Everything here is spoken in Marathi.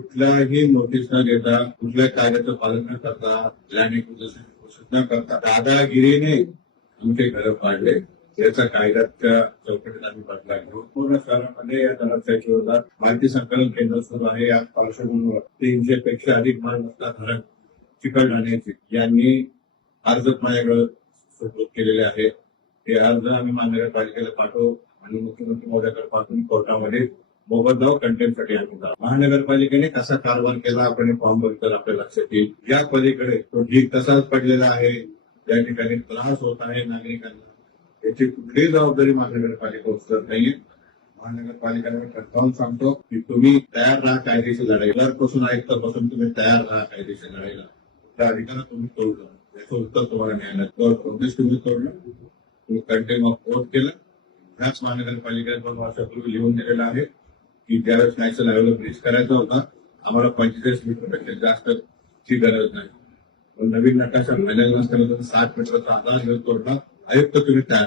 कुठलाही नोटीस न देता कुठल्याही कायद्याचं पालन न करता लँड एक्विजिशन घोषित न करता दादागिरीने आमचे घरं पाडले. याचा कायद्याच्या चौकटीत आम्ही बदला घेऊ. पूर्ण शहरामध्ये या दलालशाहीच्या विरोधात माहिती संकलन केंद्र सुरू आहे. या पार्श्वभूमीवर 300 पेक्षा अधिक मालमत्ता धारक चिकलठाण्याचे यांनी अर्ज माझ्याकडे सुपूर्द केलेले आहे. ते अर्ज आम्ही महानगरपालिकेला पाठवू आणि मुख्यमंत्री महोदयाकडे पाठवून कोर्टामध्ये मोबदला कंटेंटसाठी आम्ही जाऊ. महानगरपालिकेने कसा कारभार केला आपण फॉर्म बघितलं आपल्या लक्षात येईल. या पलीकडे तो ढीग तसाच पडलेला आहे. या ठिकाणी त्रास होत आहे नागरिकांना. याची कुठलीही जबाबदारी महानगरपालिका उचलत नाहीये. महानगरपालिकेला मी ठणकावून सांगतो की तुम्ही तयार राहा कायदेशीर लढाईला. पासून आयुक्तापासून तुम्ही तयार राहा कायदेशीर लढाईला. त्या अधिकारात तुम्ही तोडलं याचं उत्तर तुम्हाला न्यायालयात नोटीस तुम्ही तोडलं. तुम्ही कंटेम ऑफ कोर्ट केलं. ह्याच महानगरपालिकेने 2 वर्षापूर्वी लिहून दिलेलं आहे की ज्यावेळेस नॅशनल हायवेला ब्रिज करायचा होता आम्हाला 45 मीटरपेक्षा जास्तची गरज नाही. पण नवीन नकाशा फायनल नसताना 60 मीटरचा आधार घेऊन तोडला. आयुक्त तुम्ही तयार